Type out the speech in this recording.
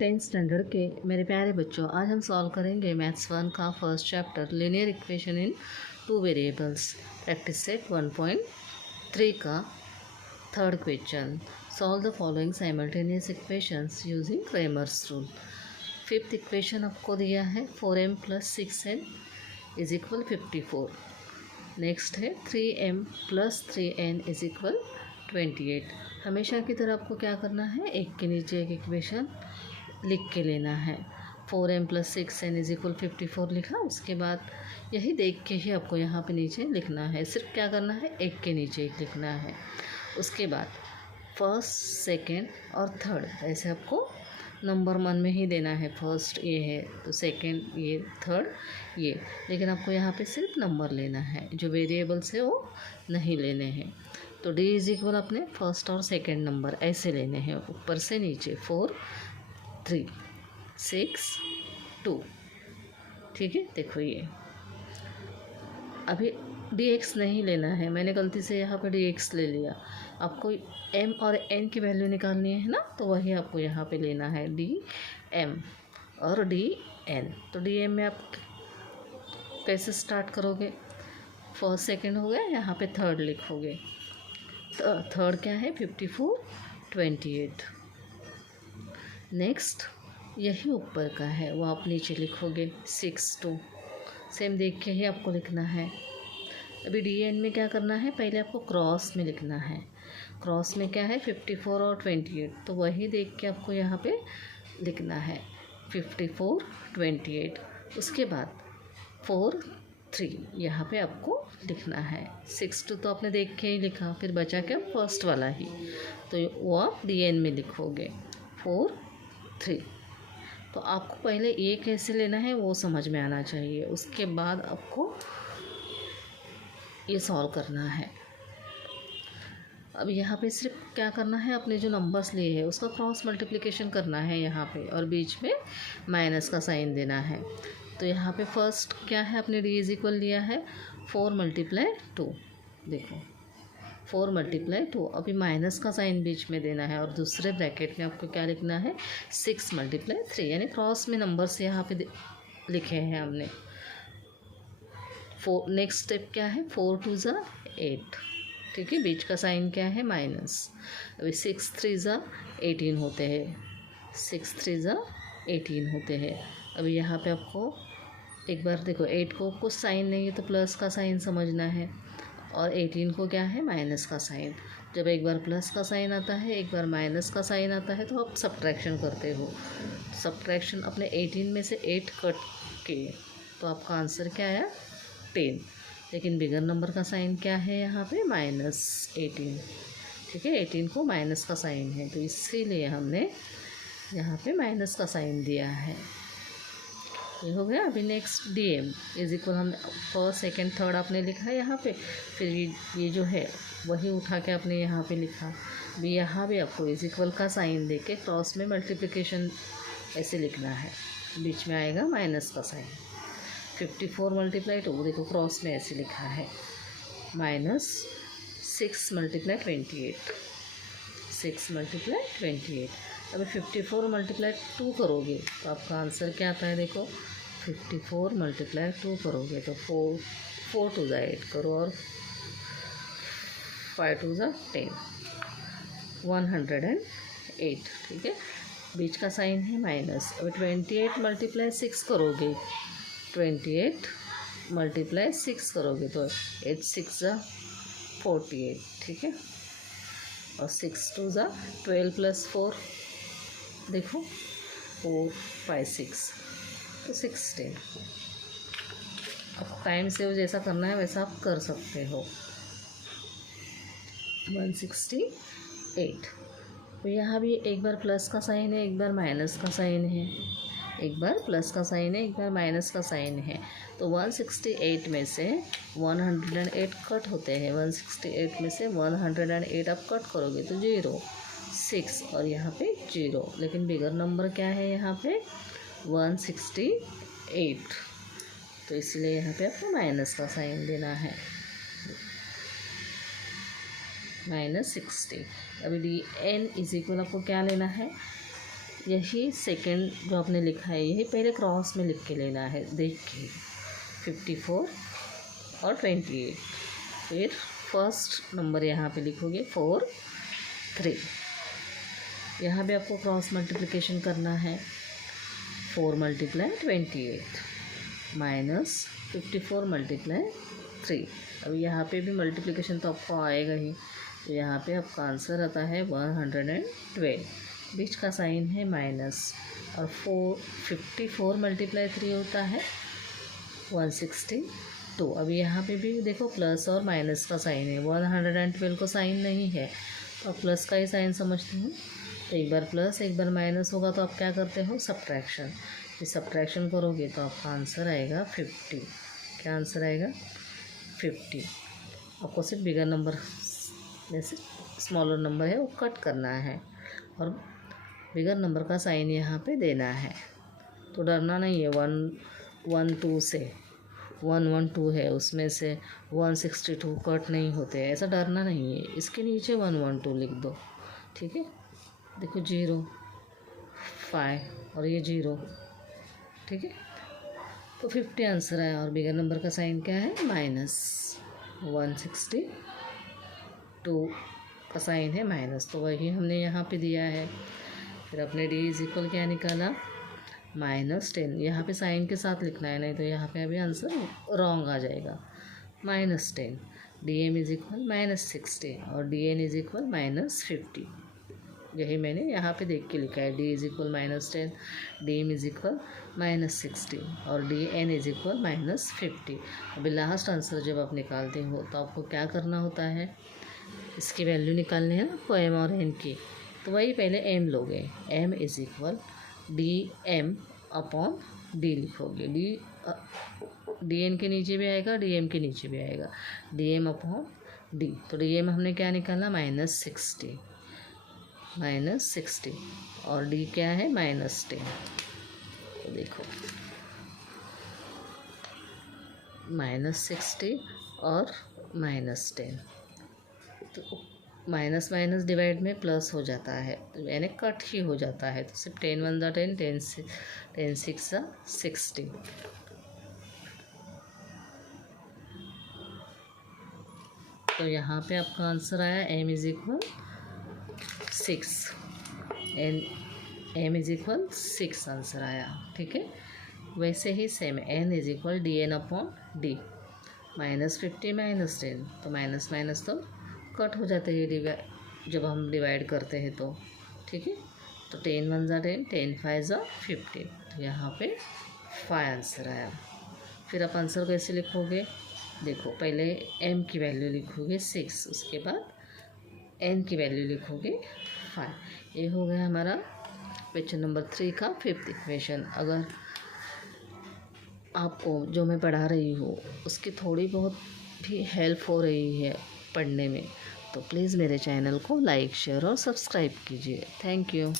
Tenth standard के मेरे प्यारे बच्चों, आज हम सॉल्व करेंगे मैथ्स 1 का first chapter linear equation in two variables practice set 1.3 का third question. Solve the following simultaneous equations using Cramer's rule. Fifth equation आपको दिया है 4m + 6n is equal 54। Next है 3m + 3n इज इक्वल 28। हमेशा की तरह आपको क्या करना है, एक के नीचे एक इक्वेशन लिख के लेना है। 4m + 6n इज इक्वल 54 लिखा, उसके बाद यही देख के ही आपको यहाँ पे नीचे लिखना है। सिर्फ क्या करना है, एक के नीचे एक लिखना है। उसके बाद फर्स्ट, सेकंड और थर्ड ऐसे आपको नंबर मन में ही देना है। फर्स्ट ये है तो सेकंड ये, थर्ड ये, लेकिन आपको यहाँ पे सिर्फ नंबर लेना है, जो वेरिएबल्स है वो नहीं लेने हैं। तो d इज इक्वल अपने फर्स्ट और सेकंड नंबर ऐसे लेने हैं, ऊपर से नीचे 4 3 6 2। ठीक है, देखो ये अभी dx नहीं लेना है, मैंने गलती से यहाँ पे dx ले लिया। आपको m और n की वैल्यू निकालनी है ना, तो वही आपको यहाँ पे लेना है dm और dn। तो dm में आप कैसे स्टार्ट करोगे, फर्स्ट सेकंड हो गया, यहाँ पे थर्ड लिखोगे। थर्ड क्या है 54 28। नेक्स्ट यही ऊपर का है वो आप नीचे लिखोगे 6 2। सेम देख के ही आपको लिखना है। अभी dn में क्या करना है, पहले आपको क्रॉस में लिखना है। क्रॉस में क्या है 54 और 28, तो वही देख के आपको यहाँ पे लिखना है 54 28। उसके बाद 4 3 यहाँ पे आपको लिखना है। 6 2 तो आपने देख के ही लिखा, फिर बचा क्या फर्स्ट वाला ही, तो वो आप dn में लिखोगे 4 3। तो आपको पहले ये कैसे लेना है वो समझ में आना चाहिए, उसके बाद आपको ये सॉल्व करना है। अब यहाँ पे सिर्फ क्या करना है, अपने जो नंबर्स लिए हैं उसका क्रॉस मल्टीप्लिकेशन करना है यहाँ पे, और बीच में माइनस का साइन देना है। तो यहाँ पे फर्स्ट क्या है, अपने d इज इक्वल लिया है 4 × 2। देखो 4 × 2, अभी माइनस का साइन बीच में देना है, और दूसरे ब्रैकेट में आपको क्या लिखना है 6 × 3, यानी क्रॉस में नंबर्स यहाँ पे लिखे हैं हमने। नेक्स्ट स्टेप क्या है 4 2 = 8। ठीक है, बीच का साइन क्या है माइनस। अभी 6 3 = 18 होते हैं, 6 3 = 18 होते हैं। अभी यहाँ पे आपको एक बार देखो, 8 को कुछ साइन नहीं है तो प्लस का साइन समझना है, और 18 को क्या है माइनस का साइन। जब एक बार प्लस का साइन आता है, एक बार माइनस का साइन आता है, तो आप सब्ट्रैक्शन करते हो। सब्ट्रैक्शन अपने 18 में से 8 कट के, तो आपका आंसर क्या आया 10। लेकिन बिगर नंबर का साइन क्या है यहाँ पे -18। ठीक है, 18 को माइनस का साइन है, तो इसीलिए हमने यहाँ पे माइनस का साइन दिया है। ये हो गया। अभी नेक्स्ट dm इज इक्वल, हम फर्स्ट सेकंड थर्ड आपने लिखा यहाँ पे, फिर ये जो है वही उठा के आपने यहाँ पे लिखा। अभी यहाँ भी आपको इज इक्वल का साइन दे के क्रॉस में मल्टीप्लिकेशन ऐसे लिखना है, बीच में आएगा माइनस का साइन। 54 × 2, देखो क्रॉस में ऐसे लिखा है -6 × 28, 6 × 28। अभी 54 × 2 करोगे तो आपका आंसर क्या आता है, देखो 54 × 2 करोगे तो 4 2 = 8 करो, और 5 2 = 10, 108। ठीक है, बीच का साइन है माइनस। अभी 28 × 6 करोगे, 28 × 6 करोगे तो 8 6 = 48। ठीक है, और 6 2 = 12 + 4, देखो 4 5 6 तो 16। अब टाइम सेव जैसा करना है वैसा आप कर सकते हो। 168। तो यहाँ भी एक बार प्लस का साइन है, एक बार माइनस का साइन है, एक बार प्लस का साइन है, एक बार माइनस का साइन है। तो 168 में से 108 कट होते हैं, 168 में से 108 आप कट करोगे तो 0 6, और यहाँ पे 0, लेकिन बिगर नंबर क्या है यहाँ पे 168, तो इसलिए यहाँ पे आपको माइनस का साइन देना है, -60। अभी dn इज इक्वल आपको क्या लेना है, यही सेकंड जो आपने लिखा है यही पहले क्रॉस में लिख के लेना है, देखिए 54 और 28। फिर फर्स्ट नंबर यहाँ पे लिखोगे 4 3। यहाँ पे आपको क्रॉस मल्टीप्लिकेशन करना है। 4 मल्टीप्लाई 28 माइनस 54 मल्टीप्लाई 3। अब यहाँ पे भी मल्टीप्लिकेशन तो आपको आएगा ही, तो यहाँ पे आपका आंसर आता है 112। बीच का साइन है माइनस, और 54 मल्टीप्लाई 3 होता है 162। अब यहाँ पे भी देखो प्लस और माइनस का साइन है, 112 को साइन नहीं है तो आप प्लस का ही साइन समझते हो। तो एक बार प्लस एक बार माइनस होगा तो आप क्या करते हो, सब्ट्रैक्शन। ये सब्ट्रैक्शन करोगे तो आपका आंसर आएगा 50। क्या आंसर आएगा 50। आपको सिर्फ बिगर नंबर में से स्मॉलर नंबर है वो कट करना है और बिगर नंबर का साइन यहाँ पे देना है। तो डरना नहीं है 112 से, 112 है उसमें से 162 कट नहीं होते, ऐसा डरना नहीं है। इसके नीचे 112 लिख दो, ठीक है। देखो 0 5 और ये 0, ठीक है। तो 50 आंसर आया और बिगर नंबर का साइन क्या है, माइनस। 162 का साइन है माइनस, तो वही हमने यहाँ पे दिया है। फिर अपने डी इज इक्वल क्या निकाला, -10। यहाँ पे साइन के साथ लिखना है, नहीं तो यहाँ पे अभी आंसर रॉन्ग आ जाएगा। -10 डी एम इज इक्वल -60 और डी एन इज इक्वल -50। यही मैंने यहाँ पे देख के लिखा है। D is equal -10, d m is equal -60 और डी एन इज इक्वल -50। अभी लास्ट आंसर जब आप निकालते हो तो आपको क्या करना होता है, इसकी वैल्यू निकालनी है ना आपको एम और एन की। तो वही पहले एम लोगे, m is equal d m upon d लिखोगे। डी एन के नीचे भी आएगा, डी एम के नीचे भी आएगा, डी एम अपॉन डी। तो डी एम हमने क्या निकाला, -60 और डी क्या है, -10। तो देखो -60 और -10, तो माइनस माइनस डिवाइड में प्लस हो जाता है, यानी कट ही हो जाता है। तो सिर्फ 10 1 10, 10 6 60। तो यहाँ पे आपका आंसर आया M is equal 6, M is equal 6 answer आया, ठीक है। वैसे ही same N is equal D N upon D, -50 -10, तो माइनस माइनस तो कट हो जाते हैं जब हम डिवाइड करते हैं तो, ठीक है। तो 10 1 10, 10 5 15। तो यहाँ पे 5 आंसर आया। फिर आप आंसर कैसे लिखोगे, देखो पहले m की वैल्यू लिखोगे 6, उसके बाद n की वैल्यू लिखोगे 5। ये हो गया हमारा क्वेश्चन नंबर 3 का 5th इक्वेशन। अगर आपको जो मैं पढ़ा रही हूँ उसकी थोड़ी बहुत भी हेल्प हो रही है पढ़ने में, तो प्लीज़ मेरे चैनल को लाइक शेयर और सब्सक्राइब कीजिए। Thank you.